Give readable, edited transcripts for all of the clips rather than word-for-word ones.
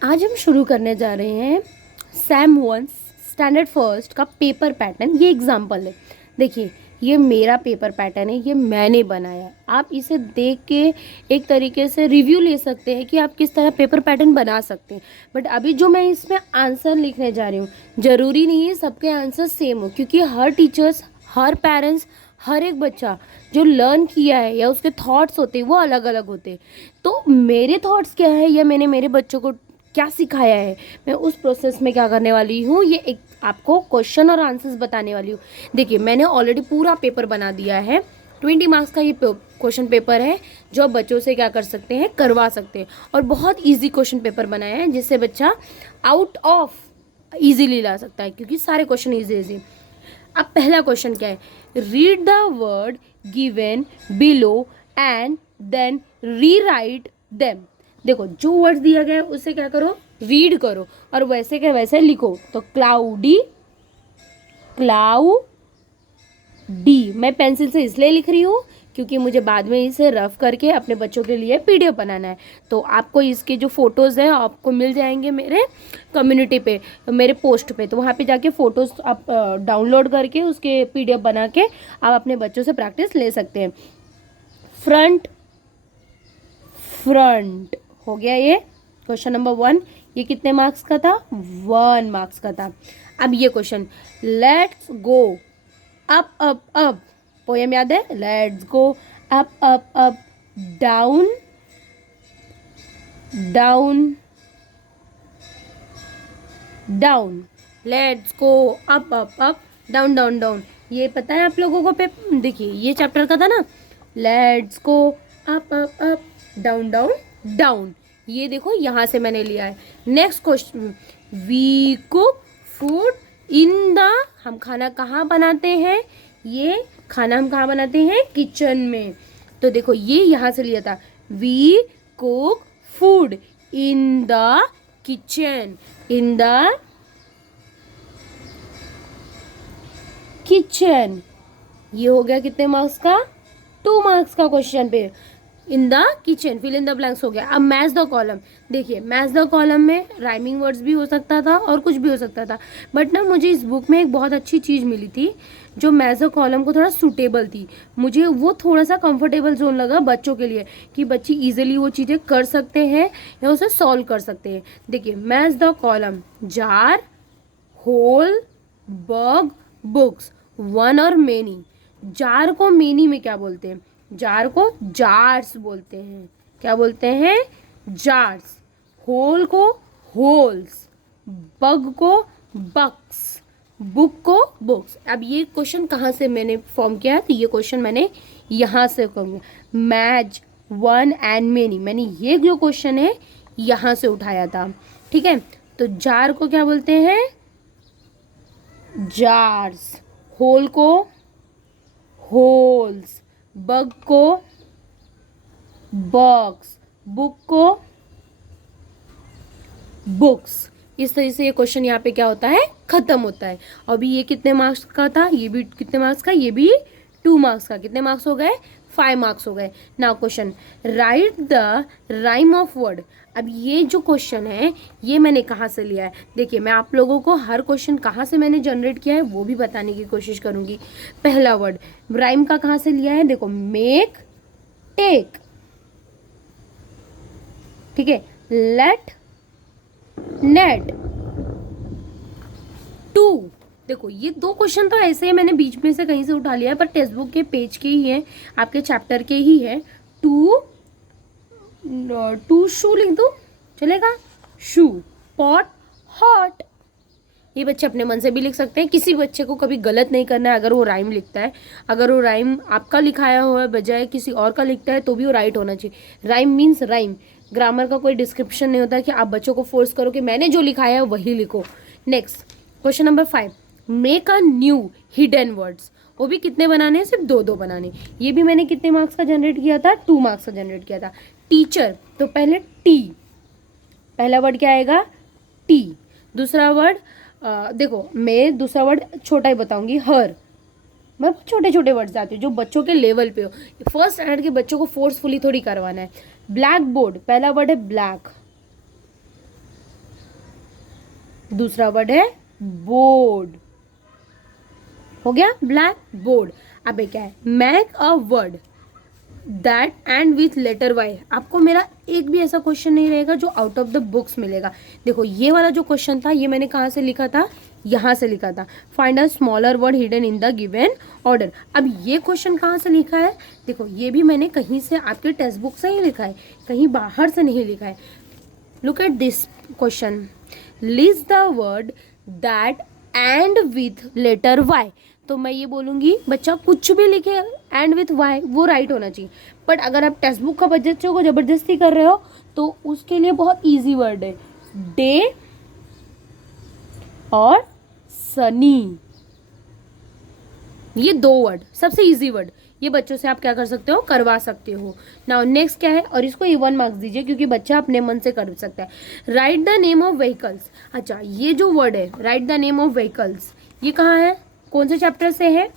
आज हम शुरू करने जा रहे हैं सैम वंस स्टैंडर्ड फर्स्ट का पेपर पैटर्न। ये एग्जाम्पल है, देखिए ये मेरा पेपर पैटर्न है, ये मैंने बनाया है। आप इसे देख के एक तरीके से रिव्यू ले सकते हैं कि आप किस तरह पेपर पैटर्न बना सकते हैं। बट अभी जो मैं इसमें आंसर लिखने जा रही हूँ, ज़रूरी नहीं है सबके आंसर सेम हो, क्योंकि हर टीचर्स, हर पेरेंट्स, हर एक बच्चा जो लर्न किया है या उसके थॉट्स होते हैं वो अलग अलग होते हैं। तो मेरे थॉट्स क्या है या मैंने मेरे बच्चों को क्या सिखाया है, मैं उस प्रोसेस में क्या करने वाली हूँ, ये एक आपको क्वेश्चन और आंसर्स बताने वाली हूँ। देखिए मैंने ऑलरेडी पूरा पेपर बना दिया है। 20 मार्क्स का ये क्वेश्चन पेपर है जो आप बच्चों से क्या कर सकते हैं, करवा सकते हैं। और बहुत इजी क्वेश्चन पेपर बनाया है जिससे बच्चा आउट ऑफ इजीली ला सकता है, क्योंकि सारे क्वेश्चन इजी। अब पहला क्वेश्चन क्या है, read the word given below and then rewrite them. देखो जो वर्ड्स दिया गया है उसे क्या करो, रीड करो और वैसे के वैसे लिखो। तो क्लाउडी, क्लाउडी मैं पेंसिल से इसलिए लिख रही हूँ क्योंकि मुझे बाद में इसे रफ करके अपने बच्चों के लिए पीडीएफ बनाना है। तो आपको इसके जो फोटोज़ हैं आपको मिल जाएंगे मेरे कम्युनिटी पे, मेरे पोस्ट पे। तो वहाँ पे जाके फ़ोटोज़ आप डाउनलोड करके उसके पीडीएफ बना के आप अपने बच्चों से प्रैक्टिस ले सकते हैं। फ्रंट, फ्रंट हो गया ये क्वेश्चन नंबर 1। ये कितने मार्क्स का था, 1 मार्क्स का था। अब ये question, let's go up up up, poem याद है, let's go up up up down down down, let's go up up up down down down. ये पता है आप लोगों को देखिए ये चैप्टर का था ना, let's go up up up down down down. ये देखो यहाँ से मैंने लिया है। Next question, we cook food in the, हम खाना कहाँ बनाते हैं, ये खाना हम कहाँ बनाते हैं, किचन में। तो देखो ये यहाँ से लिया था, we cook food in the kitchen, in the kitchen. ये हो गया कितने मार्क्स का, 2 मार्क्स का क्वेश्चन पे। In the kitchen, fill in the blanks हो गया। अब मैच द कॉलम, देखिए मैच द कॉलम में राइमिंग वर्ड्स भी हो सकता था और कुछ भी हो सकता था। बट ना मुझे इस बुक में एक बहुत अच्छी चीज़ मिली थी जो मैच द कॉलम को थोड़ा सूटेबल थी। मुझे वो थोड़ा सा कंफर्टेबल जोन लगा बच्चों के लिए कि बच्चे इजीली वो चीज़ें कर सकते हैं या उसे सॉल्व कर सकते हैं। देखिए match the column, jar, hole, bug, books, one और मेनी। जार को मेनी में क्या बोलते हैं, जार को जार्स बोलते हैं। क्या बोलते हैं, जार्स। होल को होल्स, बग को बक्स, बुक को बुक्स। अब ये क्वेश्चन कहाँ से मैंने फॉर्म किया है, तो ये क्वेश्चन मैंने यहाँ से कहूँगा, मैच वन एंड मेनी, मैंने ये जो क्वेश्चन है यहाँ से उठाया था। ठीक है, तो जार को क्या बोलते हैं, जार्स। होल को होल्स, बग को बॉक्स, बुक को बुक्स। इस तरह से ये क्वेश्चन यहाँ पे क्या होता है, खत्म होता है। अभी ये कितने मार्क्स का था, ये भी कितने मार्क्स का, ये भी 2 मार्क्स का। कितने मार्क्स हो गए, 5 मार्क्स हो गए। Now question, right the rhyme of word. अब ये जो क्वेश्चन है ये मैंने कहाँ से लिया है, देखिए मैं आप लोगों को हर क्वेश्चन कहाँ से मैंने जनरेट किया है वो भी बताने की कोशिश करूँगी। पहला वर्ड राइम का कहाँ से लिया है, देखो मेक, टेक। ठीक है, लेट, नेट, टू। देखो ये 2 क्वेश्चन तो ऐसे ही मैंने बीच में से कहीं से उठा लिया है, पर टेक्स्ट बुक के पेज के ही है, आपके चैप्टर के ही है। टू शू लिख दो चलेगा, शू। Pot, hot. ये बच्चे अपने मन से भी लिख सकते हैं, किसी बच्चे को कभी गलत नहीं करना है अगर वो राइम लिखता है। अगर वो राइम आपका लिखाया हुआ है बजाय किसी और का लिखता है तो भी वो राइट होना चाहिए। राइम मीन्स राइम, ग्रामर का कोई डिस्क्रिप्शन नहीं होता कि आप बच्चों को फोर्स करो कि मैंने जो लिखाया है वही लिखो। Next question number 5, make a new hidden words. वो भी कितने बनाने हैं, सिर्फ 2 बनाने। ये भी मैंने कितने मार्क्स का जनरेट किया था, 2 मार्क्स का जनरेट किया था। टीचर, तो पहले टी, पहला वर्ड क्या आएगा, टी। दूसरा वर्ड देखो मैं दूसरा वर्ड छोटा ही बताऊंगी, हर। मैं छोटे छोटे वर्ड्स आते हैं जो बच्चों के लेवल पे हो। फर्स्ट स्टैंडर्ड के बच्चों को फोर्सफुली थोड़ी करवाना है। ब्लैक बोर्ड, पहला वर्ड है ब्लैक, दूसरा वर्ड है बोर्ड, हो गया ब्लैक बोर्ड। अब क्या है, make a word that end with letter Y. आपको मेरा एक भी ऐसा क्वेश्चन नहीं रहेगा जो आउट ऑफ द बुक्स मिलेगा। देखो ये वाला जो क्वेश्चन था ये मैंने कहाँ से लिखा था, यहाँ से लिखा था, find a smaller word hidden in the given order. अब ये क्वेश्चन कहाँ से लिखा है, देखो ये भी मैंने कहीं से आपके टेक्स्ट बुक से ही लिखा है, कहीं बाहर से नहीं लिखा है। Look at this question, list the word that end with letter Y. तो मैं ये बोलूँगी बच्चा कुछ भी लिखे एंड विथ वाई वो राइट होना चाहिए, बट अगर आप टेक्स्ट बुक का बच्चों को ज़बरदस्ती कर रहे हो तो उसके लिए बहुत इजी वर्ड है डे और सनी, ये दो वर्ड सबसे इजी वर्ड, ये बच्चों से आप क्या कर सकते हो, करवा सकते हो। नाउ नेक्स्ट क्या है, और इसको 1 मार्क्स दीजिए क्योंकि बच्चा अपने मन से कर सकता है। Right the name of vehicles. अच्छा ये जो वर्ड है right the name of vehicles, ये कहाँ है, कौन से चैप्टर से है,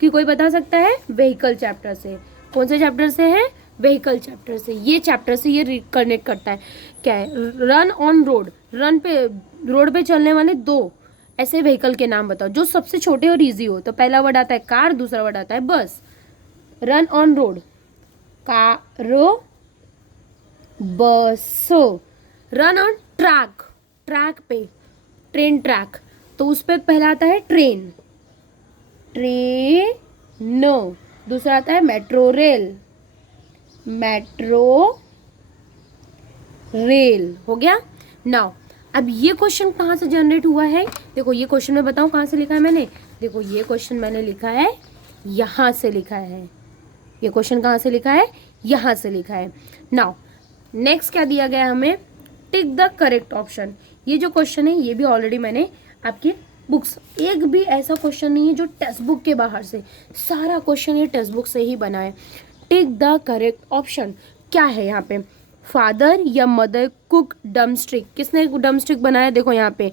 कि कोई बता सकता है, व्हीकल चैप्टर से। कौन से चैप्टर से है, व्हीकल चैप्टर से। ये चैप्टर से ये कनेक्ट करता है। क्या है, रन ऑन रोड, रन पे रोड पे चलने वाले दो ऐसे व्हीकल के नाम बताओ जो सबसे छोटे और इजी हो। तो पहला वर्ड आता है कार, दूसरा वर्ड आता है बस। रन ऑन रोड, कारो बसो। रन ऑन ट्रैक, ट्रैक पे, ट्रेन ट्रैक, तो उस पर पहला आता है ट्रेन, ट्रेनो। दूसरा आता है मेट्रो रेल, मेट्रो रेल, हो गया। नाउ अब ये क्वेश्चन कहाँ से जनरेट हुआ है, देखो ये क्वेश्चन मैं बताऊँ कहाँ से लिखा है मैंने, देखो ये क्वेश्चन मैंने लिखा है यहाँ से लिखा है, ये क्वेश्चन कहाँ से लिखा है, यहाँ से लिखा है। नाउ नेक्स्ट क्या दिया गया हमें, टिक द करेक्ट ऑप्शन। ये जो क्वेश्चन है ये भी ऑलरेडी मैंने आपके बुक्स, एक भी ऐसा क्वेश्चन नहीं है जो टेक्स्ट बुक के बाहर से, सारा क्वेश्चन ये टेक्स्ट बुक से ही बना है। टिक द करेक्ट ऑप्शन क्या है यहाँ पे, फादर या मदर कुक ड्रमस्टिक, किसने ड्रमस्टिक बनाया, देखो यहाँ पे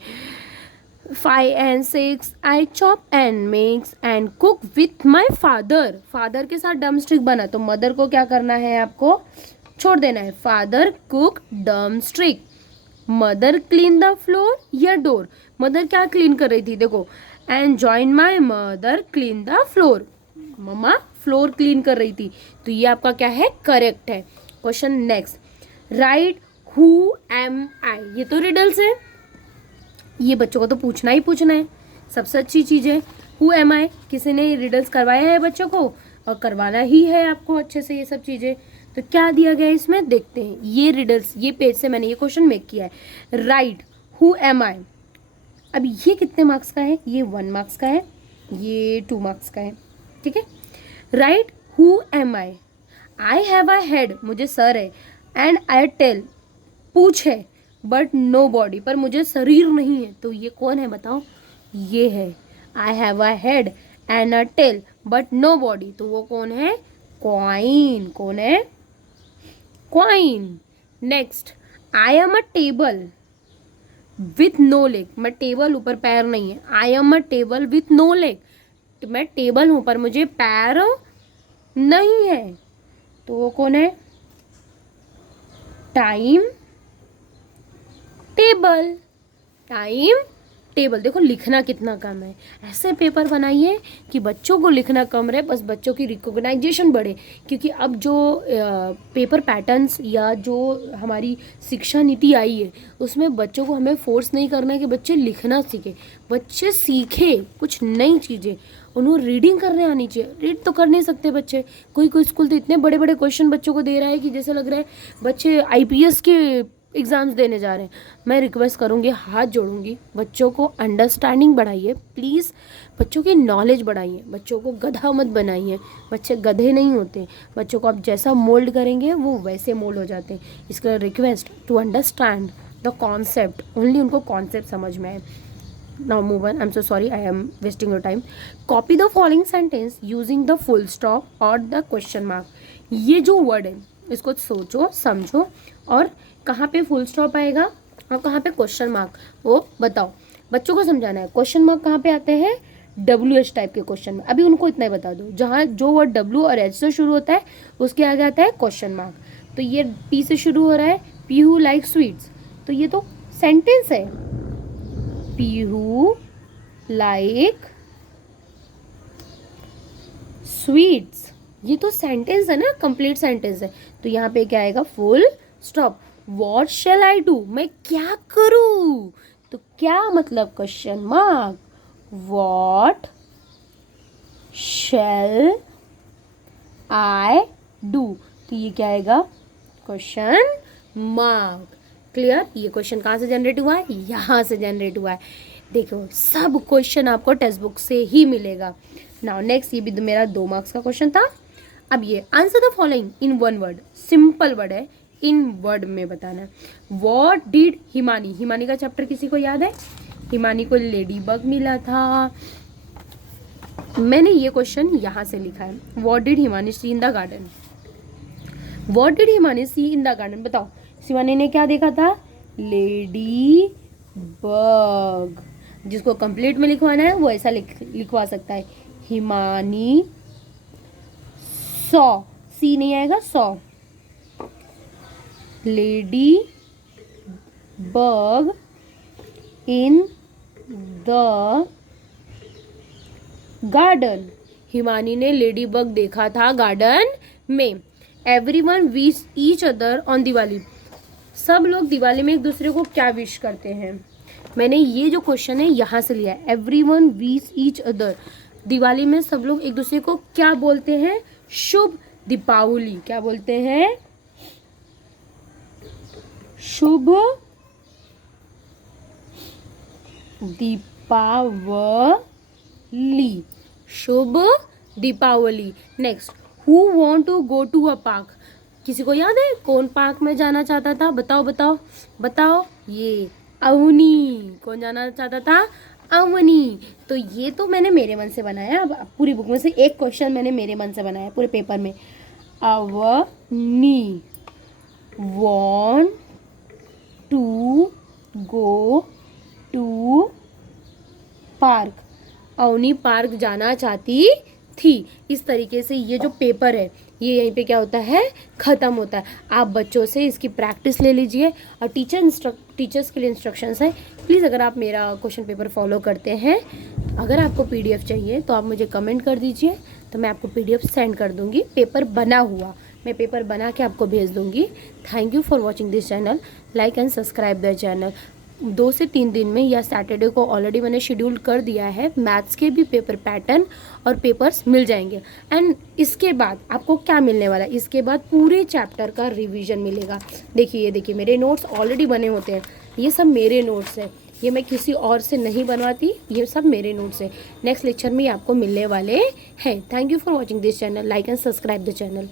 5 and 6 I chop and mix and cook with my father। Father के साथ ड्रमस्टिक बना तो मदर को क्या करना है, आपको छोड़ देना है। Father cook drumstick, mother clean the floor या डोर, मदर क्या क्लीन कर रही थी, देखो and join my mother clean the floor, मम्मा फ्लोर क्लीन कर रही थी, तो ये आपका क्या है, करेक्ट है। Question next, right who am I, ये तो रिडल्स है, ये बच्चों को तो पूछना ही पूछना है, सबसे अच्छी चीज़ है। हु एम आई, किसी ने रिडल्स करवाया है बच्चों को और करवाना ही है आपको अच्छे से ये सब चीज़ें। तो क्या दिया गया है इसमें, देखते हैं। ये रिडल्स, ये पेज से मैंने ये क्वेश्चन मेक किया है, राइट हु एम आई। अब ये कितने मार्क्स का है, ये 1 मार्क्स का है, ये 2 मार्क्स का है, ठीक है। Right who am I have a head, मुझे सर है, एंड आई टेल, पूछ है, बट नो बॉडी, पर मुझे शरीर नहीं है, तो ये कौन है बताओ, ये है I have a head and a tail but no body, तो वो कौन है, क्वाइन, कौन है, coin. Next, I am a table with no leg, मैं टेबल ऊपर पैर नहीं है, I am a table with no leg, मैं टेबल हूं पर मुझे पैर नहीं है, तो वो कौन है, टाइम टेबल, टाइम टेबल। देखो लिखना कितना कम है, ऐसे पेपर बनाइए कि बच्चों को लिखना कम रहे, बस बच्चों की रिकॉग्नाइजेशन बढ़े। क्योंकि अब जो पेपर पैटर्न्स या जो हमारी शिक्षा नीति आई है उसमें बच्चों को हमें फोर्स नहीं करना है कि बच्चे लिखना सीखे, बच्चे सीखे कुछ नई चीज़ें, उन्हें रीडिंग करने आनी चाहिए। रीड तो कर नहीं सकते बच्चे, कोई कोई स्कूल तो इतने बड़े बड़े क्वेश्चन बच्चों को दे रहा है कि जैसे लग रहा है बच्चे IPS के एग्ज़ाम्स देने जा रहे हैं। मैं रिक्वेस्ट करूँगी, हाथ जोड़ूंगी, बच्चों को अंडरस्टैंडिंग बढ़ाइए प्लीज़, बच्चों की नॉलेज बढ़ाइए, बच्चों को गधा मत बनाइए, बच्चे गधे नहीं होते, बच्चों को आप जैसा मोल्ड करेंगे वो वैसे मोल्ड हो जाते हैं। इसका request to understand the concept, only उनको कॉन्सेप्ट समझ में आए। Now move on, I am so sorry, I am wasting your time. Copy the following sentence using the full stop और द क्वेश्चन मार्क। ये जो वर्ड है इसको सोचो समझो, और कहाँ पे फुल स्टॉप आएगा और कहाँ पे क्वेश्चन मार्क वो बताओ, बच्चों को समझाना है। क्वेश्चन मार्क कहाँ पे आते हैं, WH टाइप के क्वेश्चन में, अभी उनको इतना ही बता दो, जहाँ जो वर्ड W और H से शुरू होता है उसके आगे आता है क्वेश्चन मार्क। तो ये P से शुरू हो रहा है, पीहू लाइक स्वीट्स, तो ये तो सेंटेंस है, पीहू लाइक स्वीट्स। ये तो सेंटेंस है ना, कंप्लीट सेंटेंस है, तो यहाँ पे क्या आएगा, full stop. What shall I do, मैं क्या करूँ, तो क्या मतलब question mark, what shall I do, तो ये क्या आएगा, क्वेश्चन मार्क। क्लियर। ये क्वेश्चन कहाँ से जनरेट हुआ है, यहाँ से जनरेट हुआ है। देखो सब क्वेश्चन आपको टेक्स्ट बुक से ही मिलेगा। नाउ नेक्स्ट, ये भी मेरा 2 मार्क्स का क्वेश्चन था। अब ये answer the following in 1 word, simple word है, इन वर्ड में बताना है। व्हाट डिड हिमानी, हिमानी का चैप्टर किसी को याद है, हिमानी को लेडी बग मिला था। मैंने ये क्वेश्चन यहाँ से लिखा है, what did Himani see in the garden, what did Himani see in the garden, बताओ हिमानी ने क्या देखा था, लेडी बग। जिसको कंप्लीट में लिखवाना है वो ऐसा लिखवा सकता है, हिमानी सॉ, सी नहीं आएगा, saw lady bug in the garden, Himani ने लेडी बग देखा था गार्डन में। Everyone wish each other on Diwali, सब लोग दिवाली में एक दूसरे को क्या विश करते हैं। मैंने ये जो क्वेश्चन है यहाँ से लिया है, everyone wish each other, Diwali में सब लोग एक दूसरे को क्या बोलते हैं, शुभ दीपावली, क्या बोलते हैं, शुभ दीपावली, शुभ Deepavali. Next, who want to go to a park, किसी को याद है कौन पार्क में जाना चाहता था, बताओ बताओ बताओ, ये अवनी, कौन जाना चाहता था, अवनी। तो ये तो मैंने मेरे मन से बनाया, अब पूरी बुक में से एक क्वेश्चन मैंने मेरे मन से बनाया पूरे पेपर में। Avani want to go to park, Avani park जाना चाहती थी। इस तरीके से ये जो पेपर है ये यहीं पे क्या होता है, ख़त्म होता है। आप बच्चों से इसकी प्रैक्टिस ले लीजिए, और टीचर्स के लिए इंस्ट्रक्शंस है, प्लीज़ अगर आप मेरा क्वेश्चन पेपर फॉलो करते हैं, अगर आपको PDF चाहिए तो आप मुझे कमेंट कर दीजिए, तो मैं आपको PDF सेंड कर दूँगी, पेपर बना हुआ, मैं पेपर बना के आपको भेज दूँगी। Thank you for watching this channel, like and subscribe the channel. 2 से 3 दिन में या सैटरडे को ऑलरेडी मैंने शेड्यूल कर दिया है, मैथ्स के भी पेपर पैटर्न और पेपर्स मिल जाएंगे। एंड इसके बाद आपको क्या मिलने वाला है, इसके बाद पूरे चैप्टर का रिवीजन मिलेगा। देखिए ये देखिए मेरे नोट्स ऑलरेडी बने होते हैं, ये सब मेरे नोट्स हैं, ये मैं किसी और से नहीं बनवाती, ये सब मेरे नोट्स हैं। नेक्स्ट लेक्चर में ये आपको मिलने वाले हैं। Thank you for watching this channel, like and subscribe the channel.